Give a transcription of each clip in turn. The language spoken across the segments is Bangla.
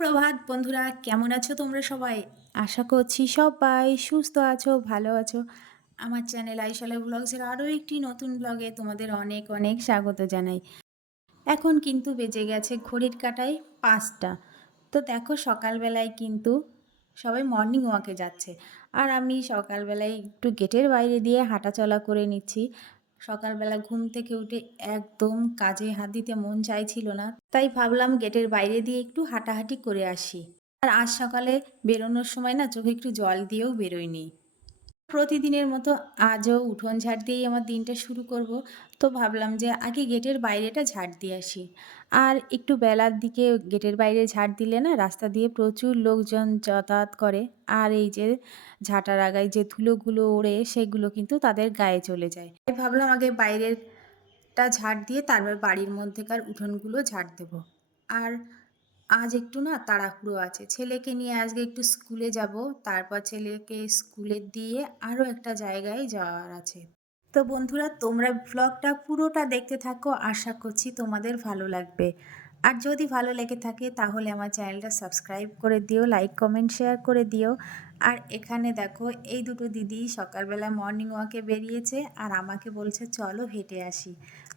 সুপ্রভাত বন্ধুরা, কেমন আছো তোমরা সবাই? আশা করছি সবাই সুস্থ আছো, ভালো আছো। আমার চ্যানেল আইশালা ব্লগসের আরও একটি নতুন ব্লগে তোমাদের অনেক অনেক স্বাগত জানাই। এখন কিন্তু বেজে গেছে ঘড়ির কাটায় পাঁচটা। তো দেখো সকালবেলায় কিন্তু সবাই মর্নিং ওয়াকে যাচ্ছে। আর আমি সকালবেলায় একটু গেটের বাইরে দিয়ে হাঁটাচলা করে নিচ্ছি। সকালবেলা ঘুম থেকে উঠে একদম কাজে হাত দিতে মন চাইছিল না, তাই ভাবলাম গেটের বাইরে দিয়ে একটু হাঁটাহাঁটি করে আসি। আর আজ সকালে বেরোনোর সময় না চোখে একটু জল দিয়েও বেরোয়নি। প্রতিদিনের মতো আজও উঠোন ঝাড় দিয়েই আমার দিনটা শুরু করব। তো ভাবলাম যে আগে গেটের বাইরেটা ঝাড় দিয়ে আসি। আর একটু বেলার দিকে গেটের বাইরে ঝাড় দিলে না রাস্তা দিয়ে প্রচুর লোকজন যাতায়াত করে। আর এই যে ঝাঁটার আগায় যে ধুলোগুলো ওড়ে সেগুলো কিন্তু তাদের গায়ে চলে যায়। তাই ভাবলাম আগে বাইরেরটা ঝাড় দিয়ে তারপর বাড়ির মধ্যেকার উঠোনগুলো ঝাড় দেবো। আর আজ একটু না তাড়াহুড়ো আছে। ছেলেকে নিয়ে আজকে একটু স্কুলে যাব। তারপর ছেলেকে স্কুলে দিয়ে আরও একটা জায়গায় যাওয়ার আছে। তো বন্ধুরা, তোমরা ব্লগটা পুরোটা দেখতে থাকো। আশা করছি তোমাদের ভালো লাগবে। আর যদি ভালো লেগে থাকে, তাহলে আমার চ্যানেলটা সাবস্ক্রাইব করে দিও লাইক কমেন্ট শেয়ার করে দিও। আর এখানে দেখো, এই দুটো দিদি সকালবেলা মর্নিং ওয়াকে বেরিয়েছে আর আমাকে বলছে, চলো হেঁটে আসি।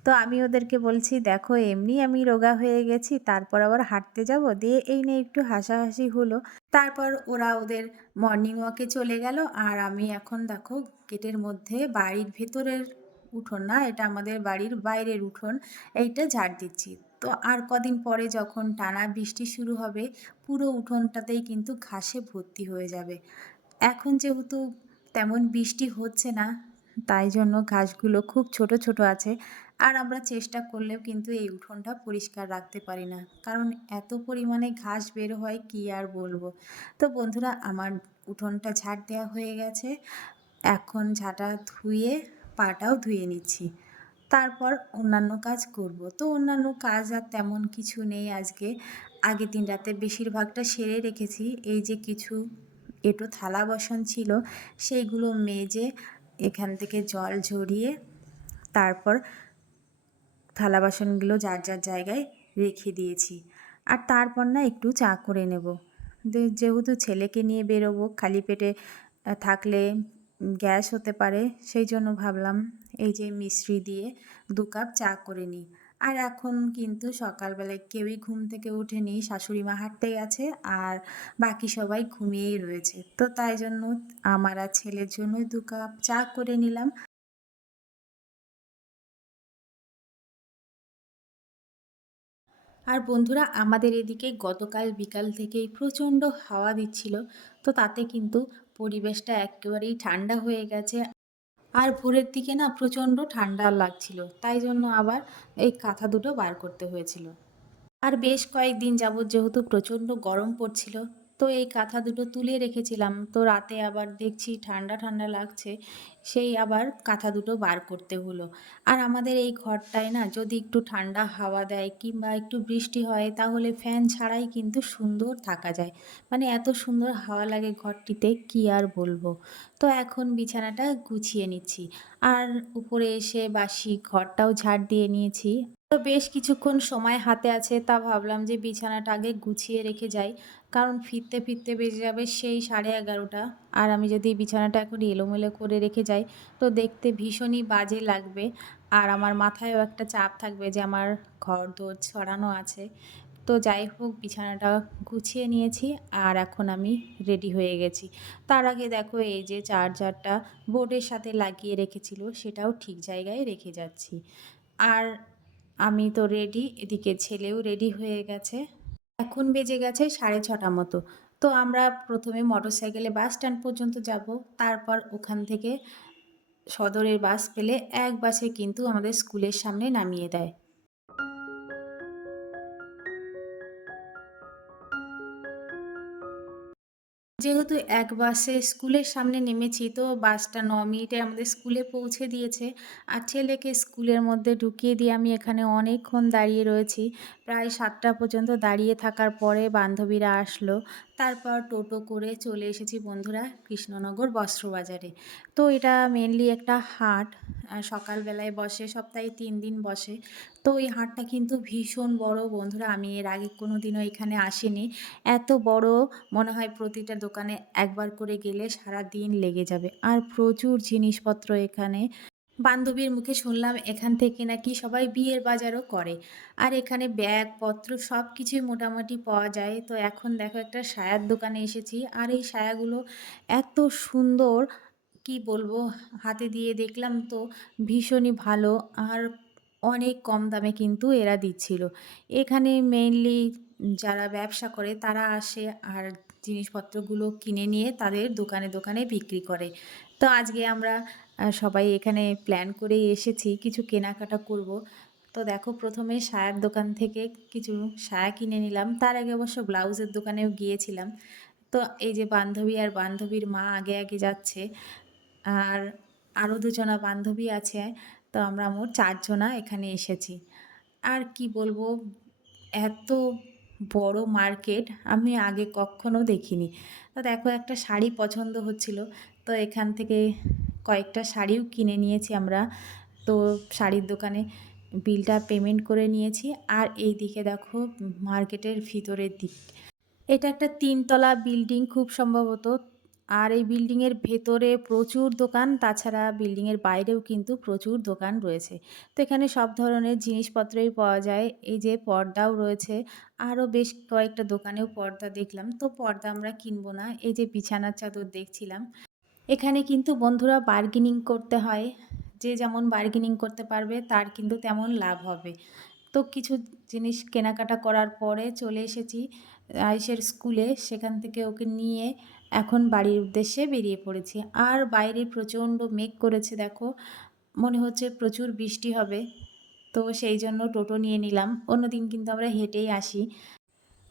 তো আমি ওদেরকে বলছি, দেখো, এমনি আমি রোগা হয়ে গেছি, তারপর আবার হাঁটতে যাব? দিয়ে এই নিয়ে একটু হাসাহাসি হলো। তারপর ওরা ওদের মর্নিং ওয়াকে চলে গেল আর আমি এখন দেখো, গেটের মধ্যে বাড়ির ভেতরের উঠোন না, এটা আমাদের বাড়ির বাইরের উঠোন, এইটা ঝাড় দিচ্ছি। তো আর কদিন পরে যখন টানা বৃষ্টি শুরু হবে, পুরো উঠোনটাতেই কিন্তু ঘাসে ভর্তি হয়ে যাবে। এখন যেহেতু তেমন বৃষ্টি হচ্ছে না, তাই জন্য ঘাসগুলো খুব ছোট ছোট আছে। আর আমরা চেষ্টা করলেও কিন্তু এই উঠোনটা পরিষ্কার রাখতে পারি না। কারণ এত পরিমাণে ঘাস বের হয়, কি আর বলব? তো বন্ধুরা, আমার উঠোনটা ঝাড় দেওয়া হয়ে গেছে। এখন ঝাঁটা ধুয়ে, পাটাও ধুয়ে নিচ্ছি। তারপর অন্যান্য কাজ করব। তো অন্যান্য কাজ আর তেমন কিছু নেই আজকে। আগের দিন রাতে বেশিরভাগটা সেরে রেখেছি। এই যে কিছু এটো থালা বসন ছিল, সেইগুলো মেজে এখান থেকে জল ঝরিয়ে তারপর থালা বাসনগুলো যার যার জায়গায় রেখে দিয়েছি। আর তারপর না একটু চা করে নেব। যেহেতু ছেলেকে নিয়ে বেরোবো, খালি পেটে থাকলে গ্যাস হতে পারে, সেই জন্য ভাবলাম এই যে মিশ্রি দিয়ে দু কাপ চা করে নিই। আর এখন কিন্তু সকালবেলায় কেউই ঘুম থেকে ওঠেনি শাশুড়ি মা হাঁটতে গেছে আর বাকি সবাই ঘুমিয়েই রয়েছে। তো তাই জন্য আমার আর ছেলের জন্য দু কাপ চা করে নিলাম। আর বন্ধুরা, আমাদের এদিকে গতকাল বিকাল থেকেই প্রচণ্ড হাওয়া দিচ্ছিল। তো তাতে কিন্তু পরিবেশটা একেবারেই ঠান্ডা হয়ে গেছে। আর ভোরের দিকে না প্রচণ্ড ঠান্ডা লাগছিল, তাই জন্য আবার এই কাঁথা দুটো বার করতে হয়েছিল। আর বেশ কয়েকদিন যাবত যেহেতু প্রচণ্ড গরম পড়ছিল তো এই কাঁথা দুটো তুলে রেখেছিলাম। তো রাতে আবার দেখছি ঠান্ডা ঠান্ডা লাগছে, সেই আবার কাঁথা দুটো বার করতে হলো। আর আমাদের এই ঘরটায় না যদি একটু ঠান্ডা হাওয়া দেয় কিংবা একটু বৃষ্টি হয়, তাহলে ফ্যান ছাড়াই কিন্তু সুন্দর থাকা যায়। মানে এত সুন্দর হাওয়া লাগে ঘরটিতে, কি আর বলব? তো এখন বিছানাটা গুছিয়ে নিচ্ছি। আর উপরে এসে বাসি ঘরটাও ঝাড় দিয়ে নিয়েছি। তো বেশ কিছুক্ষণ সময় হাতে আছে, তা ভাবলাম যে বিছানাটা আগে গুছিয়ে রেখে যাই। কারণ ফিরতে ফিরতে বেজে যাবে সেই সাড়ে এগারোটা। আর আমি যদি বিছানাটা এখন এলোমেলো করে রেখে যাই, তো দেখতে ভীষণই বাজে লাগবে। আর আমার মাথায়ও একটা চাপ থাকবে যে আমার ঘর দোর ছড়ানো আছে। তো যাই হোক, বিছানাটা গুছিয়ে নিয়েছি আর এখন আমি রেডি হয়ে গেছি। তার আগে দেখো, এই যে চার্জারটা বোর্ডের সাথে লাগিয়ে রেখেছিল, সেটাও ঠিক জায়গায় রেখে যাচ্ছি। আর আমি তো রেডি, এদিকে ছেলেও রেডি হয়ে গেছে। এখন বেজে গেছে সাড়ে ছটা মতো। তো আমরা প্রথমে মোটর সাইকেলে বাস স্ট্যান্ড পর্যন্ত যাব। তারপর ওখান থেকে সদরের বাস পেলে এক বাসে কিন্তু আমাদের স্কুলের সামনে নামিয়ে দেয়। যেহেতু এক বাসে স্কুলের সামনে নেমেছি, তো বাসটা ন মিনিটে আমাদের স্কুলে পৌঁছে দিয়েছে। আর ছেলেকে স্কুলের মধ্যে ঢুকিয়ে দিয়ে আমি এখানে অনেকক্ষণ দাঁড়িয়ে রয়েছি। প্রায় সাতটা পর্যন্ত দাঁড়িয়ে থাকার পরে বান্ধবীরা আসলো। তারপর টোটো করে চলে এসেছি বন্ধুরা কৃষ্ণনগর বস্ত্রবাজারে। তো এটা মেনলি একটা হাট। সকালবেলায় বসে, সপ্তাহে তিন দিন বসে। তো এই হাটটা কিন্তু ভীষণ বড় বন্ধুরা। আমি এর আগে কোনো দিনও এখানে আসিনি। এত বড় মনে হয় প্রতিটা দোকানে একবার করে গেলে সারা দিন লেগে যাবে। আর প্রচুর জিনিসপত্র এখানে। বান্ধবীর মুখে শুনলাম এখান থেকে নাকি সবাই বিয়ের বাজারও করে। আর এখানে ব্যাগপত্র সব কিছুই মোটামুটি পাওয়া যায়। তো এখন দেখো একটা সায়ার দোকানে এসেছি। আর এই সায়াগুলো এত সুন্দর, কি বলব, হাতে দিয়ে দেখলাম তো ভীষণই ভালো। আর অনেক কম দামে কিন্তু এরা দিচ্ছিল। এখানে মেইনলি যারা ব্যবসা করে তারা আসে আর জিনিসপত্রগুলো কিনে নিয়ে তাদের দোকানে দোকানে বিক্রি করে। তো আজকে আমরা সবাই এখানে প্ল্যান করে এসেছি, কিছু কেনাকাটা করব। তো দেখো প্রথমে সায়ার দোকান থেকে কিছু সায়া কিনে নিলাম। তার আগে অবশ্য ব্লাউজের দোকানেও গিয়েছিলাম। তো এই যে বান্ধবী আর বান্ধবীর মা আগে আগে যাচ্ছে। আর আরও দুজনা বান্ধবী আছে। তো আমরা মোট চারজনা এখানে এসেছি। আর কি বলব, এত বড় মার্কেট আমি আগে কখনো দেখিনি। তো দেখো একটা শাড়ি পছন্দ হচ্ছিল, তো এখান থেকে কয়েকটা শাড়িও কিনে নিয়েছি আমরা। তো শাড়ির দোকানে বিলটা পেমেন্ট করে নিয়েছি। আর এই দিকে দেখো মার্কেটের ভিতরের দিক। এটা একটা তিনতলা বিল্ডিং খুব সম্ভবত। আর এই বিল্ডিংয়ের ভেতরে প্রচুর দোকান, তাছাড়া বিল্ডিংয়ের বাইরেও কিন্তু প্রচুর দোকান রয়েছে। তো এখানে সব ধরনের জিনিসপত্রই পাওয়া যায়। এই যে পর্দাও রয়েছে, আরও বেশ কয়েকটা দোকানেও পর্দা দেখলাম। তো পর্দা আমরা কিনবো না, এই যে বিছানার চাদর দেখছিলাম। এখানে কিন্তু বন্ধুরা বার্গেনিং করতে হয়। যে যেমন বার্গেনিং করতে পারবে, তার কিন্তু তেমন লাভ হবে। তো কিছু জিনিস কেনাকাটা করার পরে চলে এসেছি আয়ুষের স্কুলে। সেখান থেকে ওকে নিয়ে এখন বাড়ির উদ্দেশ্যে বেরিয়ে পড়েছি। আর বাইরে প্রচণ্ড মেঘ করেছে, দেখো। মনে হচ্ছে প্রচুর বৃষ্টি হবে। তো সেই জন্য টোটো নিয়ে নিলাম। অন্যদিন কিন্তু আমরা হেঁটেই আসি।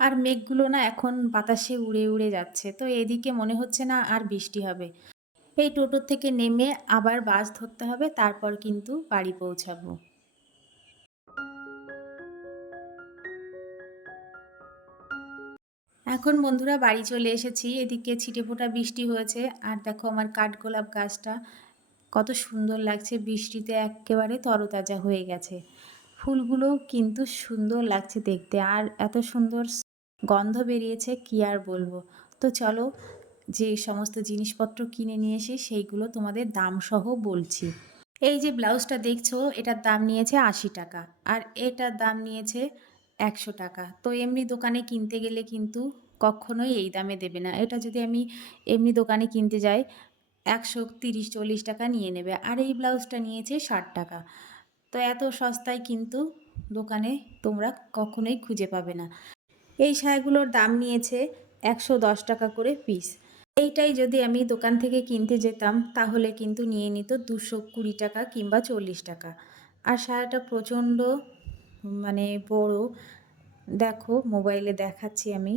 আর মেঘগুলো না এখন বাতাসে উড়ে উড়ে যাচ্ছে। তো এদিকে মনে হচ্ছে না আর বৃষ্টি হবে। এই টোটো থেকে নেমে আবার বাস ধরতে হবে। তারপর কিন্তু বাড়ি পৌঁছাবো। এখন বন্ধুরা বাড়ি চলে এসেছি। এদিকে ছিটে ফোটা বৃষ্টি হয়েছে আর দেখো আমার কাঠগোলাপ গাছটা কত সুন্দর লাগছে। বৃষ্টিতে একেবারে তরতাজা হয়ে গেছে। ফুলগুলো কিন্তু সুন্দর লাগছে দেখতে আর এত সুন্দর গন্ধ বেরিয়েছে কি আর বলব। তো চলো যে সমস্ত জিনিসপত্র কিনে নিয়ে এসে সেইগুলো তোমাদের দাম সহ বলছি। এই যে ব্লাউজটা দেখছ, এটার দাম নিয়েছে আশি টাকা আর এটার দাম নিয়েছে একশো টাকা। তো এমনি দোকানে কিনতে গেলে কিন্তু কখনোই এই দামে দেবে না। এটা যদি আমি এমনি দোকানে কিনতে যাই, একশো তিরিশ, চল্লিশ টাকা নিয়ে নেবে। আর এই ব্লাউজটা নিয়েছে ষাট টাকা। তো এত সস্তায় কিন্তু দোকানে তোমরা কখনোই খুঁজে পাবে না। এই শাড়িগুলোর দাম নিয়েছে একশো দশ টাকা করে পিস। এইটাই যদি আমি দোকান থেকে কিনতে যেতাম, তাহলে কিন্তু নিয়ে নিত দুশো কুড়ি টাকা কিংবা চল্লিশ টাকা। আর শাড়িটা প্রচণ্ড মানে বড়, দেখো মোবাইলে দেখাচ্ছি আমি।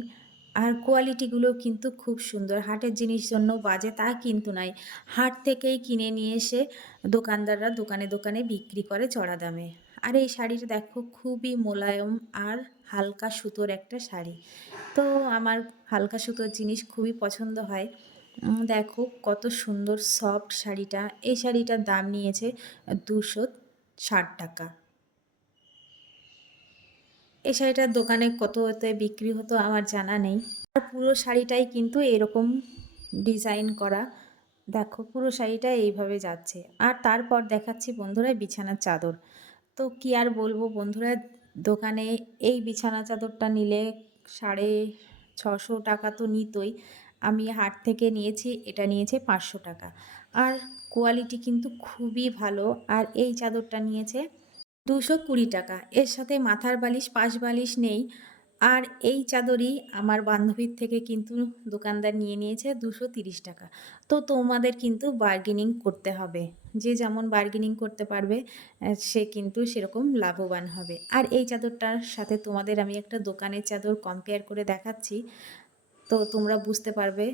আর কোয়ালিটিগুলো কিন্তু খুব সুন্দর। হাটের জিনিস জন্য বাজে তা কিন্তু নাই। হাট থেকেই কিনে নিয়ে এসে দোকানদাররা দোকানে দোকানে বিক্রি করে চড়া দামে। আর এই শাড়িটা দেখো খুবই মোলায়ম আর হালকা সুতোর একটা শাড়ি। তো আমার হালকা সুতোর জিনিস খুবই পছন্দ হয়। দেখো কত সুন্দর সফট শাড়িটা। এই শাড়িটার দাম নিয়েছে দুশো ষাট টাকা। এই শাড়িটার দোকানে কততে বিক্রি হতো আমার জানা নেই। আর পুরো শাড়িটাই কিন্তু এরকম ডিজাইন করা। দেখো, পুরো শাড়িটা এইভাবে যাচ্ছে। আর তারপর দেখাচ্ছি বন্ধুরা বিছানার চাদর। তো কি আর বলব বন্ধুরা, দোকানে এই বিছানা চাদরটা নিলে সাড়ে ছশো টাকা তো নিতই। আমি হাট থেকে নিয়েছি, এটা নিয়েছে পাঁচশো টাকা। আর কোয়ালিটি কিন্তু খুবই ভালো। আর এই চাদরটা নিয়েছে দুশো কুড়ি টাকা। এর সাথে মাথার বালিশ, পাশ বালিশ নেই। আর এই চাদরই আমার বান্ধবীর থেকে কিন্তু দোকানদার নিয়ে নিয়েছে দুশো তিরিশ টাকা। তো তোমাদের কিন্তু বার্গেনিং করতে হবে। যে যেমন বার্গেনিং করতে পারবে সে কিন্তু সেরকম লাভবান হবে। আর এই চাদরটার সাথে তোমাদের আমি একটা দোকানের চাদর কম্পেয়ার করে দেখাচ্ছি। তো তোমরা বুঝতে পারবে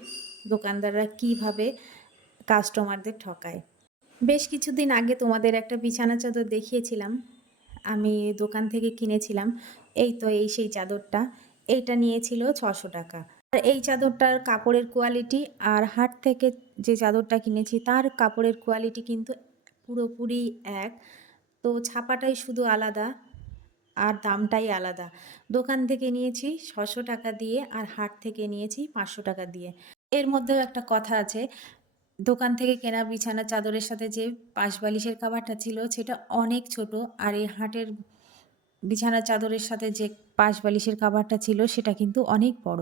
দোকানদাররা কীভাবে কাস্টমারদের ঠকায়। বেশ কিছুদিন আগে তোমাদের একটা বিছানা চাদর দেখিয়েছিলাম। আমি দোকান থেকে কিনেছিলাম। এই তো এই সেই চাদরটা। এইটা নিয়েছিল ছশো টাকা। আর এই চাদরটার কাপড়ের কোয়ালিটি আর হাট থেকে যে চাদরটা কিনেছি, তার কাপড়ের কোয়ালিটি কিন্তু পুরোপুরি এক। তো ছাপাটাই শুধু আলাদা আর দামটাই আলাদা। দোকান থেকে নিয়েছি ছশো টাকা দিয়ে আর হাট থেকে নিয়েছি পাঁচশো টাকা দিয়ে। এর মধ্যেও একটা কথা আছে দোকান থেকে কেনা বিছানা চাদরের সাথে যে পাশ বালিশের কাভারটা ছিল, সেটা অনেক ছোট। আর এই হাটের বিছানা চাদরের সাথে যে পাশ বালিশের কাভারটা ছিল, সেটা কিন্তু অনেক বড়।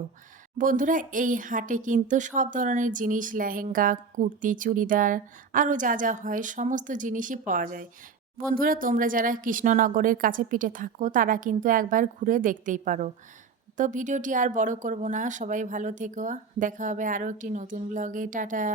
বন্ধুরা, এই হাটে কিন্তু সব ধরনের জিনিস, লেহেঙ্গা, কুর্তি, চুড়িদার, আরও যা যা হয়, সমস্ত জিনিসই পাওয়া যায়। বন্ধুরা, তোমরা যারা কৃষ্ণনগরের কাছে পিঠে থাকো, তারা কিন্তু একবার ঘুরে দেখতেই পারো। তো ভিডিওটি আর বড় করব না, সবাই ভালো থেকো। দেখা হবে আরও একটি নতুন ব্লগে টাটা!